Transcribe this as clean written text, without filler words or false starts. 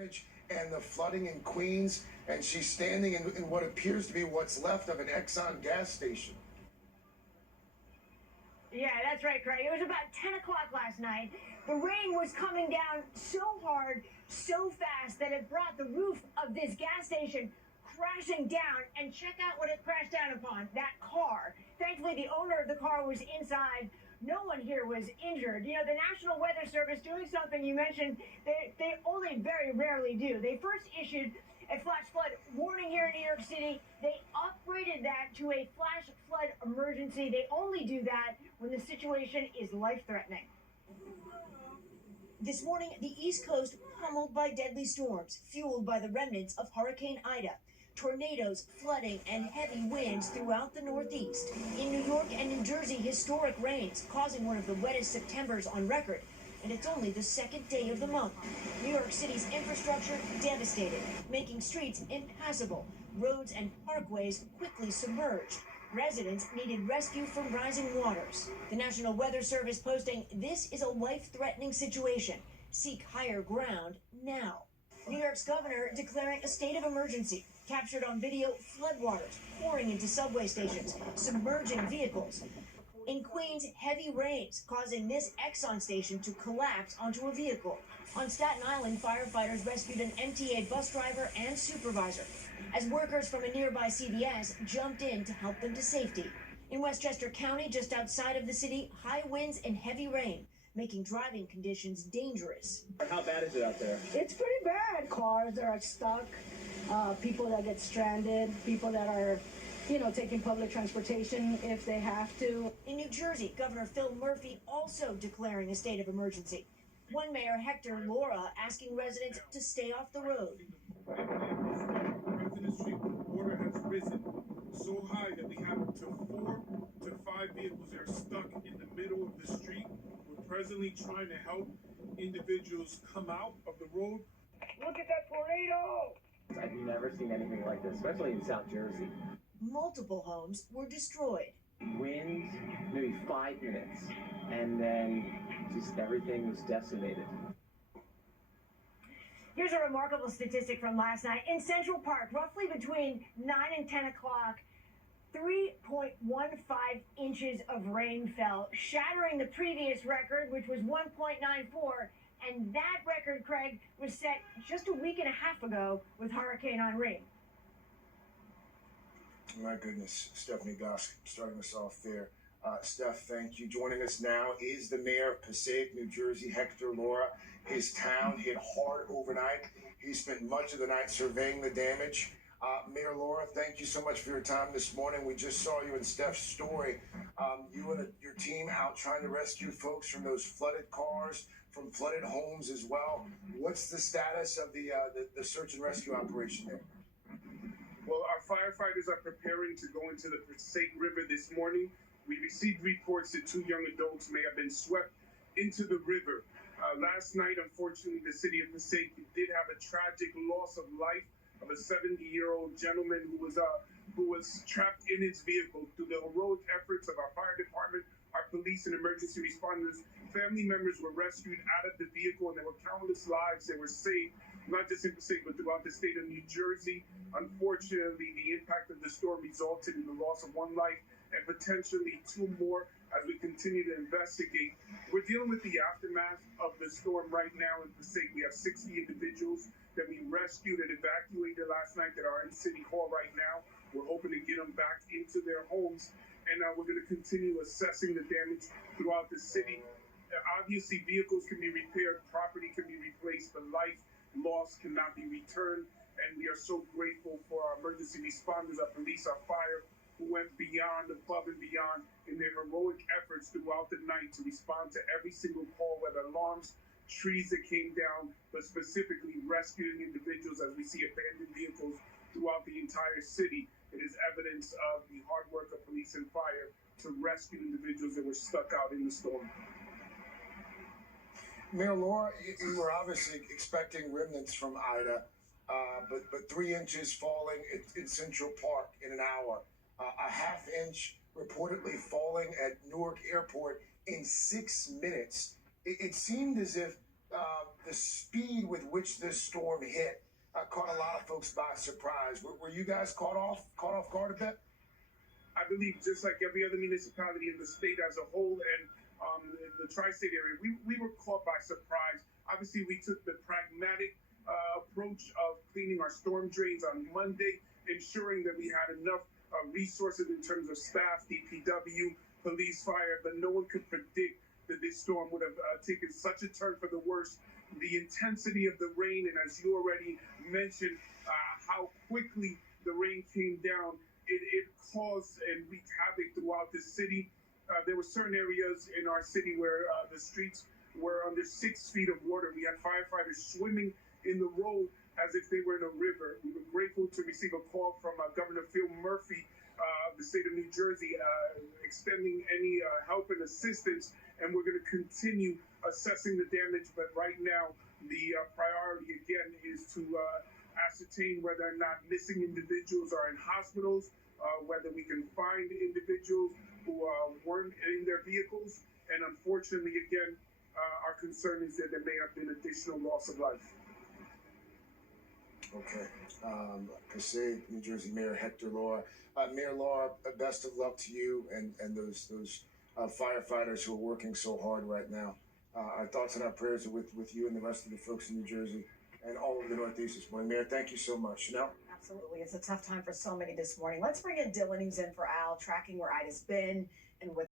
damage and the flooding in Queens, and she's standing in what appears to be what's left of an Exxon gas station. Yeah, that's right, Craig. It was about 10 o'clock last night. The rain was coming down so hard, so fast, that it brought the roof of this gas station crashing down. And check out what it crashed down upon, that car. Thankfully, the owner of the car was inside. No one here was injured. You know, the National Weather Service doing something you mentioned they only very rarely do. They first issued a flash flood warning here in New York City. They upgraded that to a flash flood emergency. They only do that when the situation is life-threatening. This morning, the East Coast pummeled by deadly storms, fueled by the remnants of Hurricane Ida. Tornadoes, flooding, and heavy winds throughout the Northeast. In New York and New Jersey, historic rains, causing one of the wettest Septembers on record. And it's only the second day of the month. New York City's infrastructure devastated, making streets impassable. Roads and parkways quickly submerged. Residents needed rescue from rising waters. The National Weather Service posting, "This is a life-threatening situation. Seek higher ground now." New York's governor declaring a state of emergency. Captured on video, floodwaters pouring into subway stations, submerging vehicles. In Queens, heavy rains causing this Exxon station to collapse onto a vehicle. On Staten Island, firefighters rescued an MTA bus driver and supervisor as workers from a nearby CVS jumped in to help them to safety. In Westchester County, just outside of the city, high winds and heavy rain, making driving conditions dangerous. How bad is it out there? It's pretty bad. Cars that are stuck, people that get stranded, people that are, taking public transportation if they have to. In New Jersey, Governor Phil Murphy also declaring a state of emergency. One Mayor Hector Laura asking residents to stay off the road. President Street, the water has risen so high that we have up to 4 to 5 vehicles that are stuck in the middle of the street. We're presently trying to help individuals come out of the road. Look at that tornado! I've never seen anything like this, especially in South Jersey. Multiple homes were destroyed. Wind, maybe 5 minutes, and then just everything was decimated. Here's a remarkable statistic from last night. In Central Park, roughly between 9 and 10 o'clock, 3.15 inches of rain fell, shattering the previous record, which was 1.94. And that record, Craig, was set just a week and a half ago with Hurricane Henri. My goodness, Stephanie Gosk starting us off there. Steph, thank you. Joining us now is the mayor of Passaic, New Jersey, Hector Laura. His town hit hard overnight. He spent much of the night surveying the damage. Mayor Laura, thank you so much for your time this morning. We just saw you in Steph's story. You and your team out trying to rescue folks from those flooded cars, from flooded homes as well. What's the status of the search and rescue operation there? Well, our firefighters are preparing to go into the Passaic River this morning. We received reports that 2 young adults may have been swept into the river. Last night, unfortunately, the city of Passaic did have a tragic loss of life of a 70-year-old gentleman who was trapped in his vehicle. Through the heroic efforts of our fire department, our police and emergency responders, family members were rescued out of the vehicle, and there were countless lives that were saved, not just in Passaic, but throughout the state of New Jersey. Unfortunately, the impact of the storm resulted in the loss of 1 life and potentially 2 more as we continue to investigate. We're dealing with the aftermath of the storm right now in Passaic. We have 60 individuals that we rescued and evacuated last night that are in City Hall right now. We're hoping to get them back into their homes, and we're going to continue assessing the damage throughout the city. Obviously, vehicles can be repaired, property can be replaced, but life lost cannot be returned. And we are so grateful for our emergency responders, our police, our fire, who went above and beyond in their heroic efforts throughout the night to respond to every single call, whether alarms, trees that came down, but specifically rescuing individuals as we see abandoned vehicles throughout the entire city. It is evidence of the hard work of police and fire to rescue individuals that were stuck out in the storm. Mayor Laura, you were obviously expecting remnants from Ida, but 3 inches falling in Central Park in an hour, a half inch reportedly falling at Newark Airport in 6 minutes. It seemed as if the speed with which this storm hit caught a lot of folks by surprise. Were you guys caught off guard a bit? I believe just like every other municipality in the state as a whole and the tri-state area, we were caught by surprise. Obviously, we took the pragmatic approach of cleaning our storm drains on Monday, ensuring that we had enough resources in terms of staff, DPW, police, fire, but no one could predict that this storm would have taken such a turn for the worse. The intensity of the rain, and as you already mentioned, how quickly the rain came down, it caused and wreaked havoc throughout the city. There were certain areas in our city where the streets were under 6 feet of water. We had firefighters swimming in the road as if they were in a river. We were grateful to receive a call from Governor Phil Murphy of the state of New Jersey, extending any help and assistance, and we're going to continue assessing the damage. But right now, the priority again is to ascertain whether or not missing individuals are in hospitals, whether we can find individuals who weren't in their vehicles, and unfortunately, again, our concern is that there may have been additional loss of life. Okay. Passaic, New Jersey Mayor Hector Lora. Mayor Lora, best of luck to you and those firefighters who are working so hard right now. Our thoughts and our prayers are with you and the rest of the folks in New Jersey and all over the Northeast this morning. Mayor, thank you so much. Chanel? Absolutely. It's a tough time for so many this morning. Let's bring in Dylan, who's in for Al, tracking where Ida's been and what